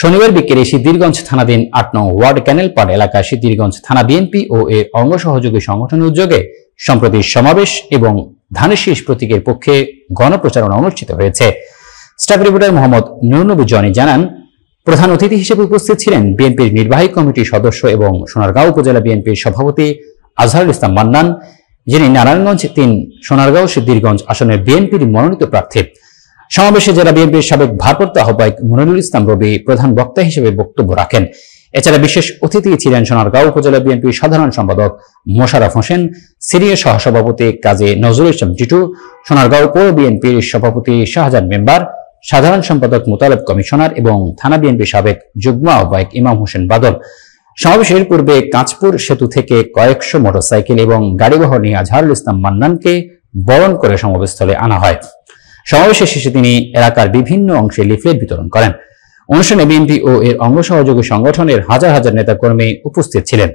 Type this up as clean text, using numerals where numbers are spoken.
শনিবার বিকেলে সিদ্ধিরগঞ্জ থানাধীন ৮ নং ওয়ার্ড ক্যানেলপাড় এলাকায় সিদ্ধিরগঞ্জ থানা বিএনপি ও এর অঙ্গ সহযোগী সংগঠনের উদ্যোগে সম্প্রতি সমাবেশ এবং ধানের শীষ প্রতীকের পক্ষে গণপ্রচারণা অনুষ্ঠিত হয়েছে। Staff reporter Mohammad Nurnabi Johnny জানান, প্রধান অতিথি হিসেবে উপস্থিত ছিলেন বিএনপির নির্বাহী কমিটির সদস্য এবং সোনারগাঁও উপজেলা বিএনপির সভাপতি আজহারুল ইসলাম মান্নান, যিনি নারায়ণগঞ্জ ৩ সোনারগাঁও সিদ্ধিরগঞ্জ আসনের বিএনপির মনোনীত প্রার্থী। সমাবেশে জেলা বিএনপির সাবেক ভারপ্রাপ্ত আহ্বায়ক মনিরুল ইসলাম রবি প্রধান বক্তা হিসেবে বক্তব্য রাখেন। এছাড়া বিশেষ অতিথি ছিলেন সোনারগাঁও উপজেলা বিএনপির সাধারণ সম্পাদক মোশাররফ হোসেন, সিনিয়র সহসভাপতি কাজী নজরুল ইসলাম টিটু, সোনারগাঁও পৌর বিএনপির সভাপতি শাহজাহান মেম্বার, সাধারণ সম্পাদক মোতালেব কমিশনার এবং থানা বিএনপির সাবেক যুগ্ম আহ্বায়ক ইমাম হোসেন বাদল। সমাবেশের পূর্বে কাঁচপুর সেতু থেকে কয়েকশো মোটরসাইকেল এবং গাড়িবহর নিয়ে আজহারুল ইসলাম মান্নানকে বরণ করে সমাবেশস্থলে আনা হয়। সমাবেশের শেষে তিনি এলাকার বিভিন্ন অংশে লিফলেট বিতরণ করেন। অনুষ্ঠানে বিএনপি ও এর অঙ্গ সহযোগী সংগঠনের হাজার হাজার নেতাকর্মী উপস্থিত ছিলেন।